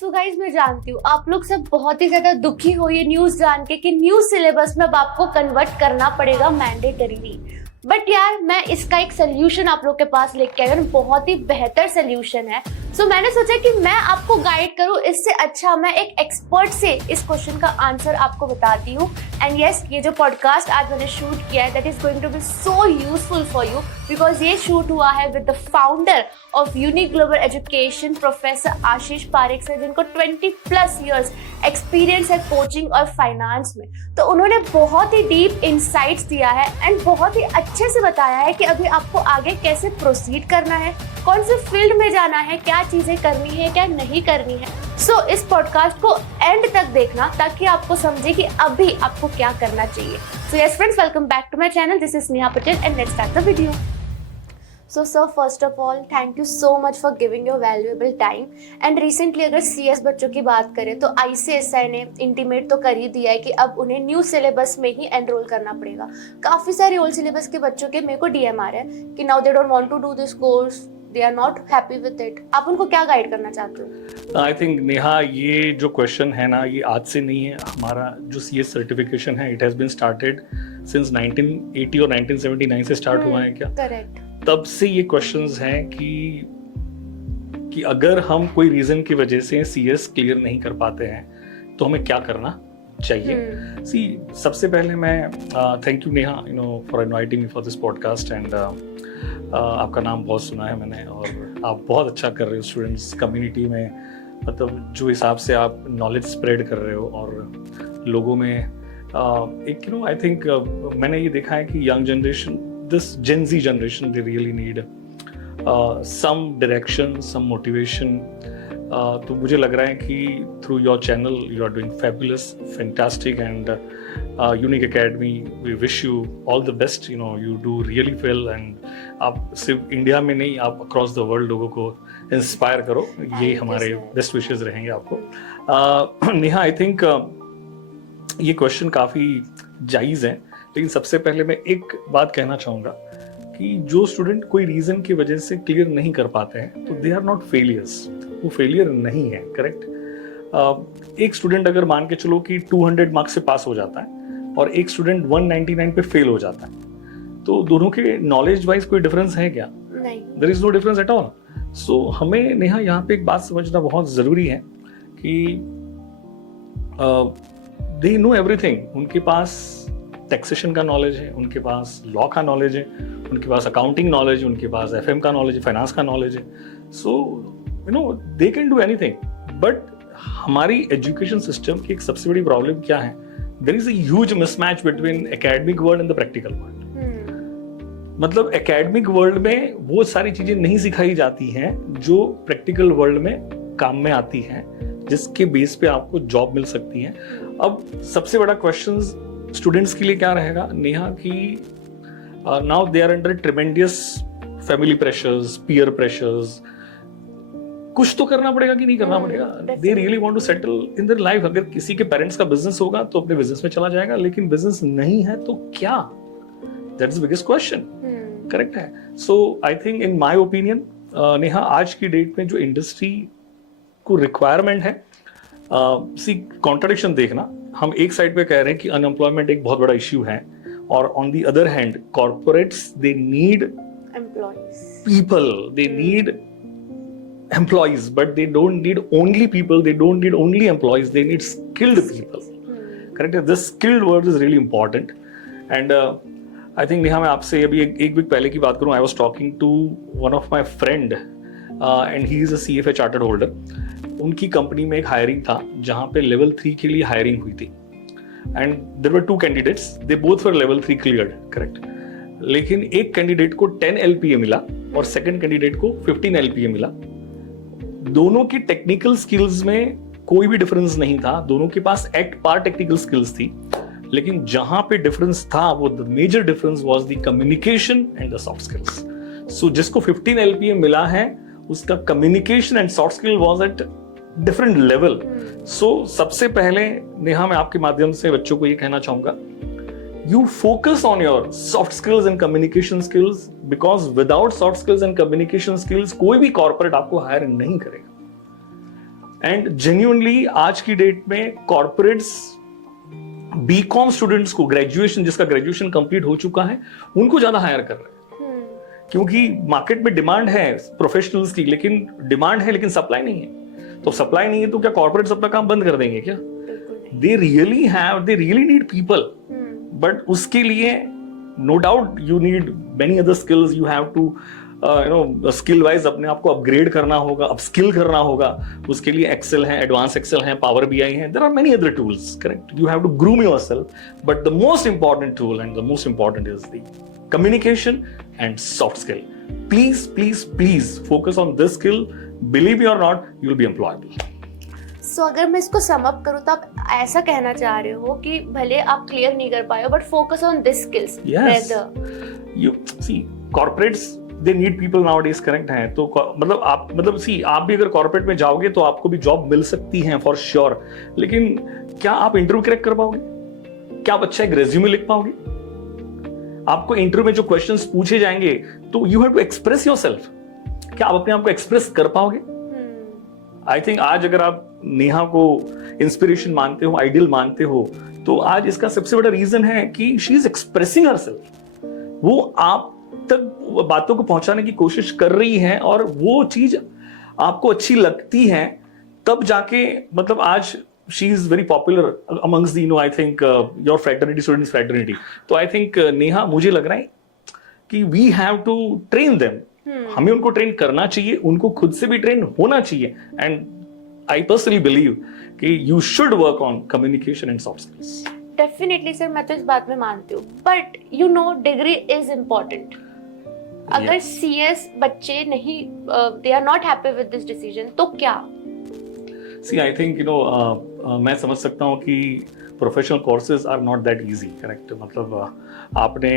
So guys मैं जानती हूँ आप लोग सब बहुत ही ज्यादा दुखी हो ये न्यूज जान के कि न्यू सिलेबस में अब आपको कन्वर्ट करना पड़ेगा मैंडेटरीली। बट यार मैं इसका एक सोल्यूशन आप लोग के पास लेके आई हूँ, बहुत ही बेहतर सोल्यूशन है। सो मैंने सोचा कि मैं आपको गाइड करूँ, इससे अच्छा मैं एक एक्सपर्ट से इस क्वेश्चन का आंसर आपको बताती हूँ। एंड यस, ये जो पॉडकास्ट आज मैंने शूट किया है that is going to be so useful for you, because ये शूट हुआ है with the founder of Unique Global Education professor Ashish Parekh sir, जिनको 20+ इयर्स एक्सपीरियंस है कोचिंग और फाइनेंस में। तो उन्होंने बहुत ही डीप इंसाइट्स दिया है एंड बहुत ही अच्छे से बताया है कि अभी आपको आगे कैसे प्रोसीड करना है, कौन से फील्ड में जाना है, क्या चीजें करनी है क्या नहीं करनी है। सो इस पॉडकास्ट को एंड तक देखना ताकि आपको समझे कि अभी आपको क्या करना चाहिए। So yes friends, welcome back to my channel, this is Sneha Patel and let's start the video. So sir, first of all thank you so much for giving your valuable time. And recently अगर CS बच्चों की बात करें तो ICSI ने intimate तो कर ही दिया है कि अब उन्हें न्यू सिलेबस में ही एनरोल करना पड़ेगा। काफ़ी सारे ओल्ड सिलेबस के बच्चों के मेरे को डीएम आ रहे हैं कि now they don't want to do this course, they are not happy with it. आप उनको क्या गाइड करना चाहते हो? आई थिंक नेहा, ये जो क्वेश्चन है ना, ये आज से नहीं है। हमारा जो सीएस सर्टिफिकेशन है, it has been started since 1980 और 1979 से स्टार्ट हुआ है क्या? करेक्ट। तब से ये क्वेश्चंस हैं कि अगर हम कोई रीजन की वजह से सीएस क्लियर नहीं कर पाते हैं तो हमें क्या करना चाहिए। सी, सबसे पहले मैं thank you Neha, for inviting me for this podcast. And आपका नाम बहुत सुना है मैंने और आप बहुत अच्छा कर रहे हो स्टूडेंट्स कम्युनिटी में, मतलब जो हिसाब से आप नॉलेज स्प्रेड कर रहे हो और लोगों में एक आई थिंक मैंने ये देखा है कि young generation, this Gen Z generation, they really need some direction, some motivation. तो मुझे लग रहा है कि through your channel you are doing fabulous, fantastic, and Unique Academy, we wish you all the best. You do really well, and आप सिर्फ India में नहीं, आप across the world लोगों को इंस्पायर करो। ये हमारे बेस्ट विशेस रहेंगे आपको। नेहा, आई थिंक ये क्वेश्चन काफ़ी जायज़ है, लेकिन सबसे पहले मैं एक बात कहना चाहूँगा कि जो स्टूडेंट कोई रीज़न की वजह से क्लियर नहीं कर पाते हैं तो दे आर नॉट फेलियर्स, वो फेलियर नहीं है। करेक्ट। एक स्टूडेंट अगर मान के चलो कि 200 मार्क्स से पास हो जाता है और एक स्टूडेंट 199 पे फेल हो जाता है, तो दोनों के नॉलेज वाइज कोई डिफरेंस है क्या? नहीं, there is no difference at all. So हमें नेहा यहाँ पे एक बात समझना बहुत ज़रूरी है कि दे नो एवरीथिंग। उनके पास टैक्सेशन का नॉलेज है, उनके पास लॉ का नॉलेज है, उनके पास अकाउंटिंग नॉलेज है, उनके पास एफएम का नॉलेज है, फाइनेंस का नॉलेज है। So they can do anything. But हमारी एजुकेशन सिस्टम की एक सबसे बड़ी प्रॉब्लम क्या है? There is a huge mismatch between academic world and the practical world. मतलब एकेडमिक वर्ल्ड में वो सारी चीजें नहीं सिखाई जाती हैं जो प्रैक्टिकल वर्ल्ड में काम में आती हैं, जिसके बेस पे आपको जॉब मिल सकती है। अब सबसे बड़ा क्वेश्चन स्टूडेंट्स के लिए क्या रहेगा नेहा कि now they are under tremendous family pressures, peer pressures. कुछ तो करना पड़ेगा कि नहीं करना पड़ेगा? They really want to settle in their life. अगर किसी के पेरेंट्स का बिजनेस होगा तो अपने बिजनेस में चला जाएगा, लेकिन बिजनेस नहीं है तो क्या? That is the biggest question. Correct है। So I think in my opinion Neha, आज की डेट में जो इंडस्ट्री को रिक्वायरमेंट है, सी कॉन्ट्रडिक्शन देखना, हम एक साइड पे कह रहे हैं कि अनएम्प्लॉयमेंट एक बहुत बड़ा इश्यू है और on the other hand corporates they need people, they need employees, but they don't need only people, they don't need only employees, they need skilled people. Correct है। This skilled word is really important. And I think Neha, मैं आपसे अभी एक week पहले की बात करूं, I was talking to one of my friend and he is a CFA chartered holder. उनकी कंपनी में एक हायरिंग था जहां पे लेवल 3 के लिए हायरिंग हुई थी and there were 2 candidates, they both were level 3 cleared. Correct. लेकिन एक कैंडिडेट को 10 एलपीए मिला और सेकंड कैंडिडेट को 15 एलपीए मिला। दोनों की टेक्निकल स्किल्स में कोई भी डिफरेंस नहीं था, दोनों के पास एट पार टेक्निकल स्किल्स थी, लेकिन जहां पे डिफरेंस था वो the major difference was the communication and the soft skills. So जिसको 15 एलपीए मिला है उसका communication and soft skill was at different level. So सबसे पहले नेहा, मैं आपके माध्यम से बच्चों को ये कहना चाहूंगा, you focus on your soft skills and communication skills, because without soft skills and communication skills कोई भी कॉर्पोरेट आपको हायर नहीं करेगा। एंड जेन्युइनली आज की डेट में कॉर्पोरेट्स बीकॉम स्टूडेंट्स को, ग्रेजुएशन जिसका ग्रेजुएशन कंप्लीट हो चुका है, उनको ज्यादा हायर कर रहे हैं, क्योंकि मार्केट में डिमांड है प्रोफेशनल्स की, लेकिन डिमांड है लेकिन सप्लाई नहीं है। तो सप्लाई नहीं है तो क्या कॉर्पोरेट्स अपना काम बंद कर देंगे क्या? They really need people, but उसके लिए no doubt you need many other skills, you have to skill wise अपने आप को अपग्रेड करना होगा, अपस्किल करना होगा। उसके लिए एक्सेल है, एडवांस एक्सेल है, पावर बीआई है, there are many other tools, correct? You have to groom yourself, but the most important tool and the most important is the communication and soft skill. Please focus on this skill. Believe me or not, you'll be employable. So, अगर मैं इसको sum up करूँ तो आप ऐसा कहना चाह रहे हो कि भले आप क्लियर नहीं कर पाए हो, but focus on this skills. Yes. You see, corporates they need people nowadays, correct है? तो आप भी अगर कॉर्पोरेट में जाओगे तो आपको भी जॉब मिल सकती है फॉर श्योर, लेकिन क्या आप इंटरव्यू क्रैक कर पाओगे? क्या आप अच्छा एक रेज्यूमे लिख पाओगे? आपको इंटरव्यू में जो क्वेश्चंस पूछे जाएंगे तो you have to express yourself. क्या आप अपने आप को एक्सप्रेस कर पाओगे? आई थिंक आज अगर आप नेहा को इंस्पिरेशन मानते हो, आइडियल मानते हो, तो आज इसका सबसे बड़ा रीजन है कि शी इज एक्सप्रेसिंग हरसेल्फ. वो आप तक बातों को पहुंचाने की कोशिश कर रही है और वो चीज आपको अच्छी लगती है, तब जाके मतलब आज she is very popular amongst the, I think your fraternity, students fraternity. तो I think नेहा, मुझे लग रहा है कि we have to train them. हमें उनको ट्रेन करना चाहिए, उनको खुद से भी ट्रेन होना चाहिए. And I personally believe कि you should work on communication and soft skills. Definitely sir, मैं तो इस बात में मानती हूँ, but you know degree is important. अगर CS बच्चे नहीं they are not happy with this decision, तो क्या? See, I think मैं समझ सकता हूँ कि professional courses are not that easy, correct? मतलब आपने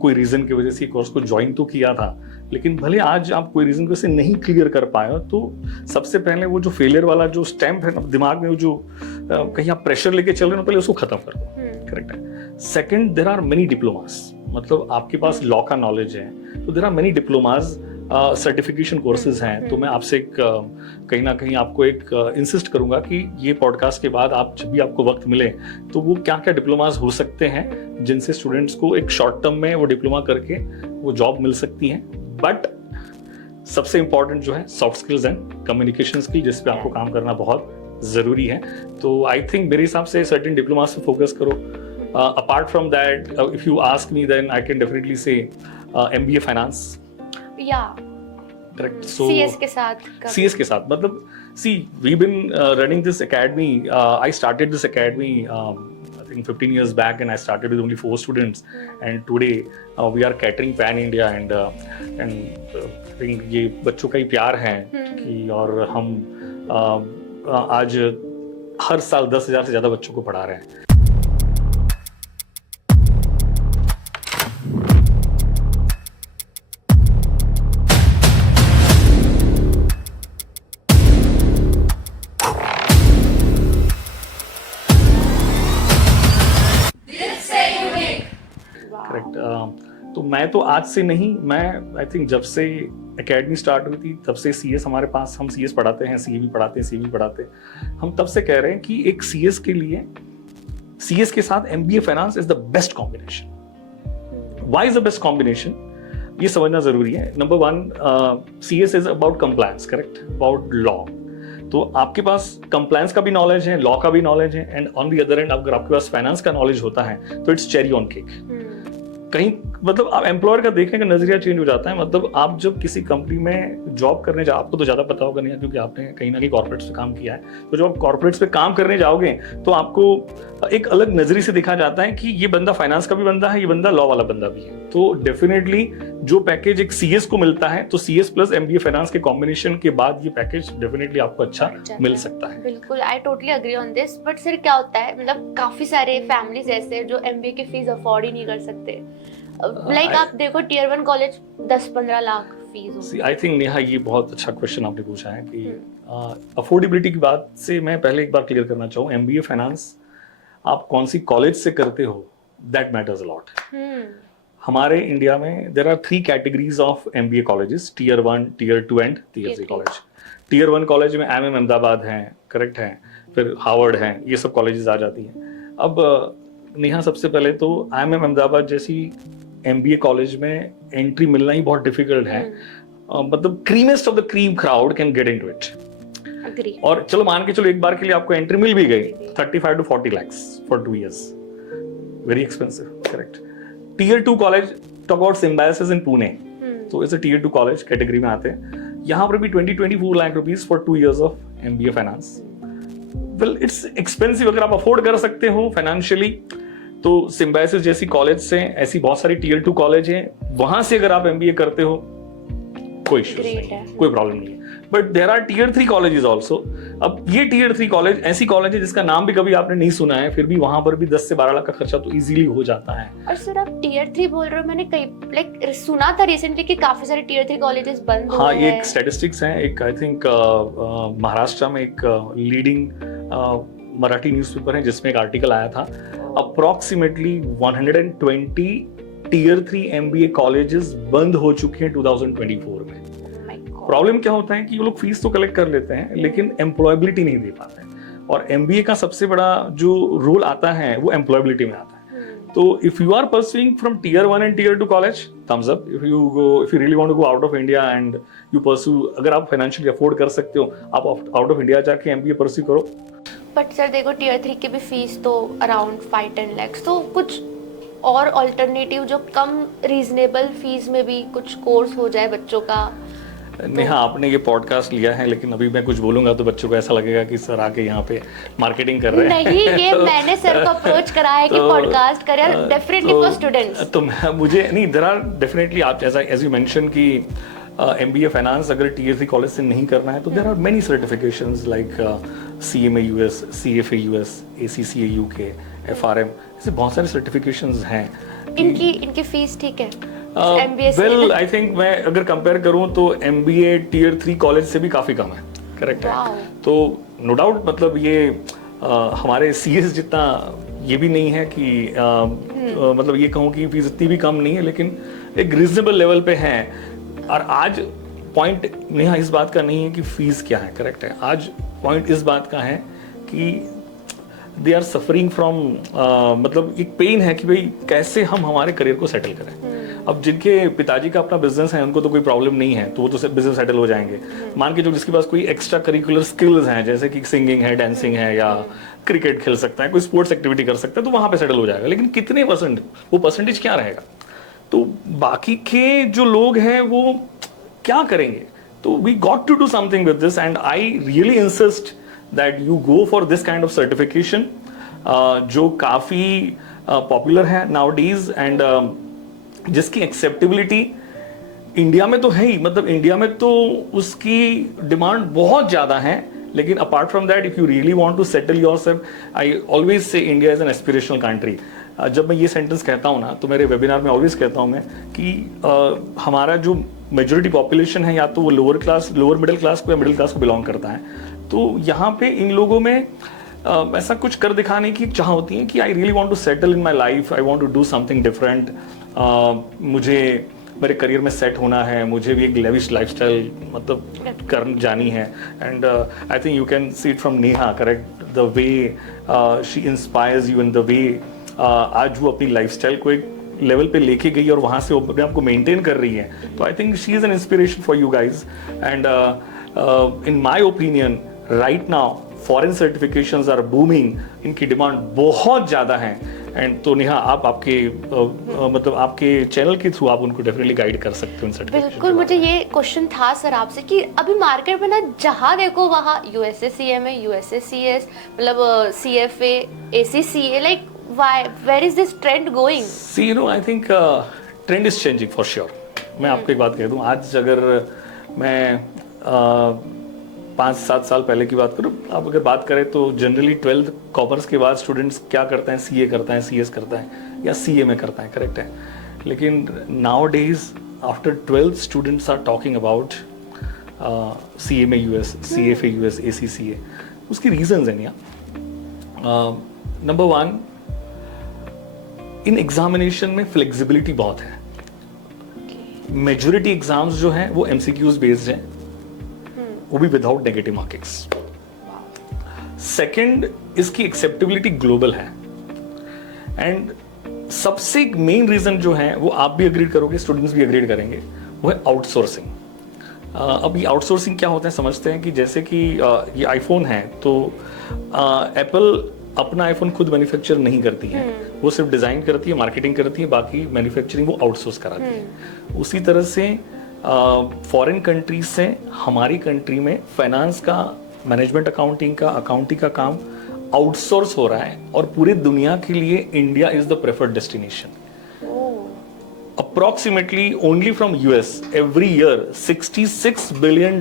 कोई रीजन की वजह से कोर्स को ज्वाइन तो किया था, लेकिन भले आज आप कोई रीजन की वजह से नहीं क्लियर कर पाए हो, तो सबसे पहले वो जो फेलियर वाला जो स्टैम्प है ना दिमाग में, वो जो कहीं आप प्रेशर लेके चल रहे हो, पहले उसको खत्म कर दो, करेक्ट है? Second, there are many diplomas. मतलब आपके पास लॉ का नॉलेज है तो there are many diplomas, certification courses हैं. तो मैं आपसे कहीं ना कहीं आपको एक इंसिस्ट करूंगा कि ये पॉडकास्ट के बाद आप जब भी आपको वक्त मिले तो वो क्या क्या डिप्लोमास हो सकते हैं जिनसे स्टूडेंट्स को एक शॉर्ट टर्म में वो डिप्लोमा करके वो जॉब मिल सकती है. बट सबसे इंपॉर्टेंट जो है soft skills and communication skill, जिस पे आपको काम करना बहुत जरूरी है. तो आई थिंक मेरे हिसाब से सर्टेन डिप्लोमास पे फोकस करो. Apart from that, if you ask me, then I can definitely say MBA finance. Correct. So CS के साथ मतलब see, we've been running this academy. I started this academy I think 15 years back, and I started with only 4 students. And today we are catering pan India, and I think ये बच्चों का ही प्यार है कि, और हम आज हर साल 10,000 से ज्यादा बच्चों को पढ़ा रहे हैं. तो मैं तो आज से नहीं, मैं आई थिंक जब से एकेडमी स्टार्ट हुई थी तब से CS हमारे पास, हम CS पढ़ाते हैं, CA भी पढ़ाते हैं, CA भी पढ़ाते हैं. हम तब से कह रहे हैं कि एक CS के लिए CS के साथ MBA finance is the best combination. Why is the best combination, ये समझना जरूरी है. Number 1, CS is about compliance, correct? About law. तो आपके पास कंप्लायंस का भी नॉलेज है, लॉ का भी नॉलेज है, and on the other and अगर आपके पास फाइनेंस का नॉलेज होता है तो इट्स चेरी ऑन केक. कहीं मतलब आप एम्प्लॉयर का देखने का नजरिया चेंज हो जाता है. मतलब आप जब किसी कंपनी में जॉब करने जाओ, आपको तो ज्यादा पता होगा नहीं, क्योंकि आपने कहीं ना कहीं कॉर्पोरेट्स पे काम किया है. तो जब आप कॉर्पोरेट्स पे काम करने जाओगे तो आपको एक अलग नजरिए से देखा जाता है कि ये बंदा फाइनेंस का भी बंदा है, ये बंदा लॉ वाला बंदा भी है. तो डेफिनेटली जो पैकेज एक CS को मिलता है, तो CS प्लस MBA फाइनेंस के कॉम्बिनेशन के बाद ये पैकेज डेफिनेटली आपको अच्छा मिल सकता है. बिल्कुल, I totally agree on this. But sir क्या होता है, मतलब काफी सारे फैमिलीज ऐसे जो MBA की फीस अफोर्ड ही नहीं कर सकते. लाइक आप देखो Tier 1 कॉलेज 10-15 लाख फीस. आई थिंक नेहा, ये बहुत अच्छा क्वेश्चन आपने पूछा है कि अफोर्डेबिलिटी की बात से मैं पहले एक बार क्लियर करना चाहूँ, MBA फाइनेंस आप कौन सी कॉलेज से करते हो, दैट मैटर्स अ लॉट. हमारे इंडिया में there are 3 categories of MBA colleges, Tier 1, Tier 2 and Tier 3 college. Tier 1 college में IIM अहमदाबाद है, करेक्ट है, फिर हार्वर्ड है, ये सब कॉलेजेस आ जाती हैं। अब नेहा, सबसे पहले तो IIM अहमदाबाद जैसी MBA कॉलेज में एंट्री मिलना ही बहुत डिफिकल्ट है। मतलब creamiest of the cream crowd can get into it. और चलो मान के चलो एक बार के लिए आपको एंट्री मिल भी गई, 35 to 40 lakhs for 2 years, very expensive, correct. Tier 2 college, talk about Symbiosis in Pune, तो इसे टीयर 2 कॉलेज कैटेगरी में आते हैं। यहाँ पर भी 20-24 lakh rupees for 2 years of MBA finance. Well, it's expensive. अगर आप अफोर्ड कर सकते हो फाइनेंशियली तो सिम्बायोसिस जैसी कॉलेज से, ऐसी बहुत सारी टीयर 2 कॉलेज हैं, वहां से अगर आप MBA करते हो कोई इश्यूज नहीं, कोई प्रॉब्लम नहीं है। But there are tier 3 colleges also. अब ये टीयर 3 कॉलेज ऐसी कॉलेज है जिसका नाम भी कभी आपने नहीं सुना है, फिर भी वहां पर भी 10 से 12 लाख का खर्चा तो इजीली हो जाता है। और सर आप टीयर 3 बोल रहे हो, मैंने कई लाइक सुना था रिसेंटली कि काफी सारे टीयर 3 कॉलेजेस बंद हो गए हैं। हाँ, एक स्टैटिस्टिक्स हैं, एक आई थिंक महाराष्ट्र में एक लीडिंग मराठी न्यूज़पेपर है जिसमें एक आर्टिकल आया था, अप्रॉक्सीमेटली 120 टीयर 3 MBA कॉलेजेस बंद हो चुके हैं 2024 में। प्रॉब्लम क्या होता है कि वो लोग फीस तो कलेक्ट कर लेते हैं लेकिन एम्प्लॉयबिलिटी नहीं दे पाते हैं, और MBA का सबसे बड़ा जो रोल आता है वो एम्प्लॉयबिलिटी में आता है। तो if you are pursuing from tier 1 and tier 2 college, thumbs up. If you really want to go out of India and you pursue, अगर आप फाइनेंशियली अफोर्ड कर सकते हो, आप आउट ऑफ इंडिया जाके MBA परस्यू करो। बट सर देखो, tier 3 की भी फीस तो अराउंड 5-10 lakhs, तो कुछ और अल्टरनेटिव जो कम रीजनेबल फीस में भी कुछ कोर्स हो जाए बच्चों का। नेहा, आपने ये पॉडकास्ट लिया है, लेकिन अभी मैं कुछ बोलूंगा तो बच्चों को ऐसा लगेगा कि सर आके यहाँ पे मार्केटिंग कर रहे हैं। नहीं, ये मैंने सर को अप्रोच करा है कि पॉडकास्ट करें डेफिनेटली फॉर स्टूडेंट्स। तो मुझे नहीं, देयर आर डेफिनेटली, आप जैसा एज यू मेंशन कि MBA फाइनेंस अगर टीयर 3 कॉलेज से नहीं करना है तो there are many certifications like CMA US, CFA US, ACCA UK, FRM, ऐसे बहुत सारे सर्टिफिकेशंस हैं। इनकी फीस ठीक है? वेल, आई थिंक मैं अगर कंपेयर करूं तो MBA टीयर 3 कॉलेज से भी काफी कम है, करेक्ट है। तो नो डाउट, मतलब ये हमारे CS जितना ये भी नहीं है कि मतलब ये कहूँ कि फीस इतनी भी कम नहीं है, लेकिन एक रीजनेबल लेवल पे है। और आज पॉइंट नेहा इस बात का नहीं है कि फीस क्या है, करेक्ट है। आज पॉइंट इस बात का है कि दे आर सफरिंग फ्रॉम, मतलब एक पेन है कि भाई कैसे हम हमारे करियर को सेटल करें। अब जिनके पिताजी का अपना बिजनेस है उनको तो कोई प्रॉब्लम नहीं है, तो वो तो बिजनेस सेटल हो जाएंगे। मान के जो जिसके पास कोई एक्स्ट्रा करिकुलर स्किल्स हैं, जैसे कि सिंगिंग है, डांसिंग है, या क्रिकेट खेल सकता है, कोई स्पोर्ट्स एक्टिविटी कर सकता है, तो वहां पे सेटल हो जाएगा। लेकिन कितने परसेंट, वो परसेंटेज क्या रहेगा, तो बाकी के जो लोग हैं वो क्या करेंगे। तो we got to do something with this, and I really insist that you go for this kind of certification जो काफी पॉपुलर है नाउअडेज, एंड जिसकी एक्सेप्टेबिलिटी इंडिया में तो है ही, मतलब इंडिया में तो उसकी डिमांड बहुत ज़्यादा है। लेकिन apart from that, if you really want to settle yourself, I always say India is an aspirational country. जब मैं ये सेंटेंस कहता हूँ ना, तो मेरे वेबिनार में ऑलवेज कहता हूँ मैं कि हमारा जो मेजॉरिटी पॉपुलेशन है, या तो वो लोअर मिडिल क्लास को या मिडिल क्लास को बिलोंग करता है। तो यहाँ पे इन लोगों में ऐसा कुछ कर दिखाने की चाह होती है कि I really want to settle in my life, I want to do something different, मुझे मेरे करियर में सेट होना है, मुझे भी एक लेविश लाइफस्टाइल मतलब कर जानी है। And I think you can see it from Neha, correct, the way she inspires you, in the way आज वो अपनी लाइफस्टाइल को एक लेवल पे लेके गई और वहाँ से वो अपने आप को मेंटेन कर रही है। तो I think she is an inspiration for you guys, and in my opinion right now foreign certifications are booming, इनकी डिमांड बहुत ज़्यादा है। एंड तो नेहा, आप आपके मतलब आपके चैनल के थ्रू आप उनको डेफिनेटली गाइड कर सकते हो इन सर्टिफिकेशन। बिल्कुल, मुझे ये क्वेश्चन था सर आपसे कि अभी मार्केट में ना जहाँ देखो वहाँ USA CMA, USA CS, मतलब CFA, ACCA, like where is this trend going? See, you know, I think trend is changing for sure. मैं आपको एक बात कह दूं, आज अगर मैं 5-7 साल पहले की बात करूं, आप अगर बात करें तो जनरली 12th कॉमर्स के बाद स्टूडेंट्स क्या करते हैं, CA करता है, CS करता है, या CA में करता है, करेक्ट है। लेकिन nowadays after 12th students are talking about CMA US, CFA US, ACCA। उसकी रीजंस हैं। नंबर 1, इन एग्जामिनेशन में फ्लेक्सिबिलिटी बहुत है। मेजॉरिटी एग्जाम्स जो हैं वो MCQs बेस्ड हैं, वो भी विदाउट नेगेटिव मार्किंग्स। सेकंड, इसकी एक्सेप्टेबिलिटी ग्लोबल है। एंड सबसे मेन रीजन जो है वो आप भी एग्रीड करोगे, स्टूडेंट्स भी एग्रीड करेंगे, वो है आउटसोर्सिंग। अब ये आउटसोर्सिंग क्या होता है समझते हैं कि जैसे कि ये आईफोन है तो एप्पल अपना आईफोन खुद मैन्युफैक्चर नहीं करती है, वो सिर्फ डिज़ाइन करती है, मार्केटिंग करती है, बाकी मैन्युफैक्चरिंग वो आउटसोर्स कराती है। उसी तरह से फॉरेन कंट्रीज से हमारी कंट्री में फाइनेंस का, मैनेजमेंट अकाउंटिंग का काम आउटसोर्स हो रहा है और पूरी दुनिया के लिए India is the preferred destination. Approximately only from US every year $66 billion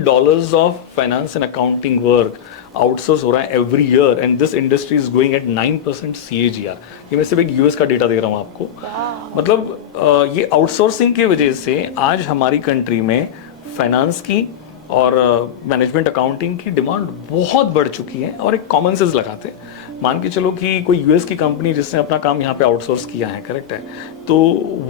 of finance and accounting work outsource हो रहा है every year and this industry is growing at 9% CAGR। ये मैं सिर्फ एक यूएस का डेटा दे रहा हूँ आपको। मतलब ये आउटसोर्सिंग की वजह से आज हमारी कंट्री में फाइनेंस की और मैनेजमेंट अकाउंटिंग की डिमांड बहुत बढ़ चुकी है। और एक कॉमन सेंस लगाते हैं, मान के चलो कि कोई यूएस की कंपनी जिसने अपना काम यहाँ पे आउटसोर्स किया है, करेक्ट है, तो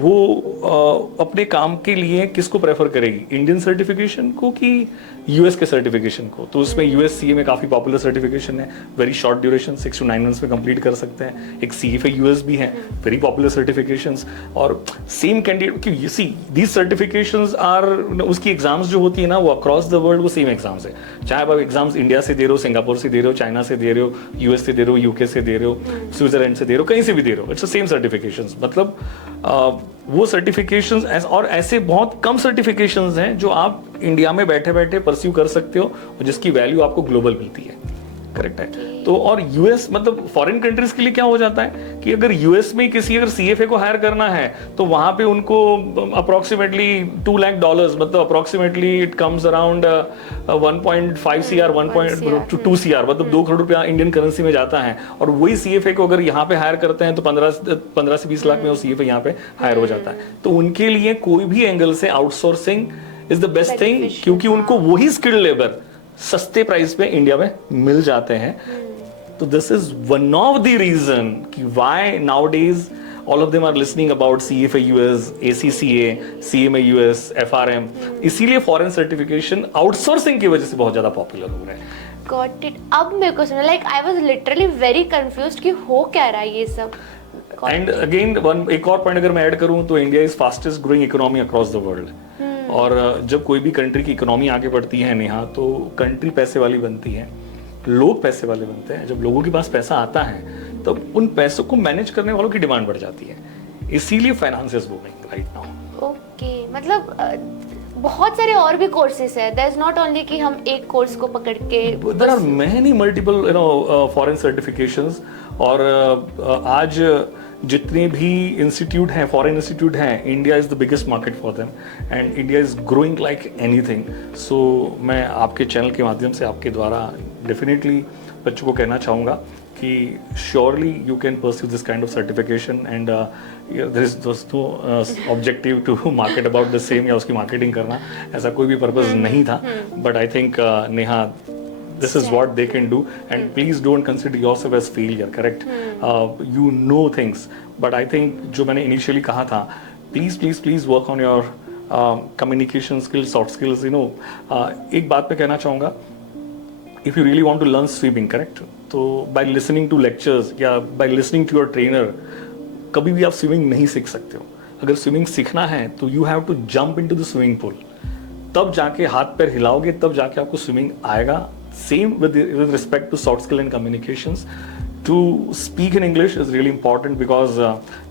वो अपने काम के लिए किसको प्रेफर करेगी, इंडियन सर्टिफिकेशन को कि यूएस के सर्टिफिकेशन को? तो उसमें यूएस सीए में काफ़ी पॉपुलर सर्टिफिकेशन है, very short duration 6 to 9 months में कंप्लीट कर सकते हैं। एक सीएफए यूएस भी है, वेरी पॉपुलर सर्टिफिकेशंस। और सेम कैंडिडेट की you see these certifications are, उसकी एग्जाम्स जो होती है ना वो अक्रॉस द वर्ल्ड वो सेम एग्जाम्स है, चाहे आप एग्जाम्स इंडिया से दे रहे हो, सिंगापुर से दे रहे हो, चाइना से दे रहे हो, यूएस से दे रहे हो, यूके से दे रहे हो, स्विट्जरलैंड से दे रहे हो, कहीं से भी दे रहे हो, इट्स द सेम सर्टिफिकेशंस। मतलब वो सर्टिफिकेशंस और ऐसे बहुत कम सर्टिफिकेशंस हैं जो आप इंडिया में बैठे बैठे परस्यू कर सकते हो और जिसकी वैल्यू आपको ग्लोबल मिलती है, करेक्ट है। तो और यूएस मतलब फॉरेन कंट्रीज के लिए क्या हो जाता है कि अगर यूएस में किसी अगर सीएफए को हायर करना है तो वहां पे उनको अप्रोक्सीमेटली $2 लाख, मतलब approximately it comes around 1.5 CR 1.2 CR, मतलब 2 करोड़ रुपया इंडियन करेंसी में जाता है। और वही सीएफए को अगर यहाँ पे हायर करते हैं तो 15 से 20 लाख में वो सीएफए यहाँ पे हायर हो जाता है। तो उनके लिए कोई भी एंगल से outsourcing is the best thing, क्योंकि उनको वही स्किल्ड लेबर सस्ते प्राइस पे इंडिया में मिल जाते हैं। तो this is one of the reason कि why nowadays all of them are listening about CFA US, ACCA, CMA US, FRM। इसीलिए फॉरेन सर्टिफिकेशन आउटसोर्सिंग की वजह से बहुत ज्यादा पॉपुलर हो रहे हैं। Got it। अब मेरे को समझ, like I was literally very confused कि हो क्या रहा है ये सब। एंड अगेन एक और पॉइंट अगर मैं ऐड करूं तो India is fastest growing economy across the world. और जब कोई भी कंट्री की इकोनॉमी आगे बढ़ती है नेहा, तो कंट्री पैसे वाली बनती है, लोग पैसे वाले बनते हैं। जब लोगों के पास पैसा आता है तब उन पैसों को मैनेज करने वालों की डिमांड बढ़ जाती है, इसीलिए finance is booming right now. Okay, मतलब बहुत सारे और भी कोर्सेज है, दैट इज नॉट ओनली कि हम एक कोर्स को पकड़ के। There are many multiple foreign certifications. और आज जितने भी इंस्टीट्यूट हैं, फॉरेन इंस्टीट्यूट हैं, India is the biggest market for them and India is growing like anything. So मैं आपके चैनल के माध्यम से आपके द्वारा डेफिनेटली बच्चों को कहना चाहूँगा कि surely you can pursue this kind of certification and there is दोस्तों objective to market about the same या उसकी मार्केटिंग करना, ऐसा कोई भी पर्पज नहीं था। But I think Neha, this is what they can do, and please don't consider yourself as failure, correct? You know things, but I think जो मैंने initially कहा था, please work on your communication skills, soft skills, you know। एक बात पे कहना चाहूँगा, if you really want to learn swimming, correct? तो by listening to lectures या by listening to your trainer कभी भी आप swimming नहीं सीख सकते हो। अगर swimming सीखना है तो you have to jump into the swimming pool, तब जाके हाथ पैर हिलाओगे, तब जाके आपको स्विमिंग आएगा। Same with respect to soft skill and communications. To speak in English is really important because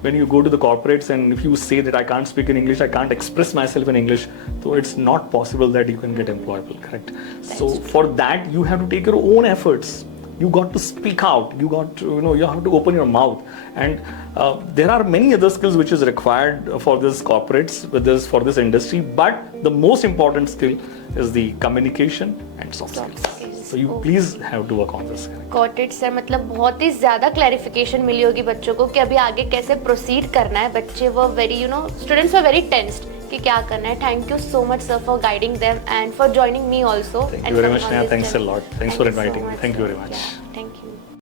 when you go to the corporates and if you say that I can't speak in English, I can't express myself in English, so it's not possible that you can get employable, correct? So for that you have to take your own efforts. You got to speak out. You got to, you have to open your mouth. And there are many other skills which is required for this corporates, for this industry. But the most important skill is the communication and soft skills. So you please have to work on this. Got it, sir। मतलब बहुत ही ज़्यादा clarification मिली होगी बच्चों को कि अभी आगे कैसे प्रोसीड करना है। बच्चे वो very students were very tensed कि क्या करना है। Thank you so much sir for guiding them and for joining me also. Thank you very much, Neha. Thanks a lot. Thanks for inviting me. Thank you very much. Thank you.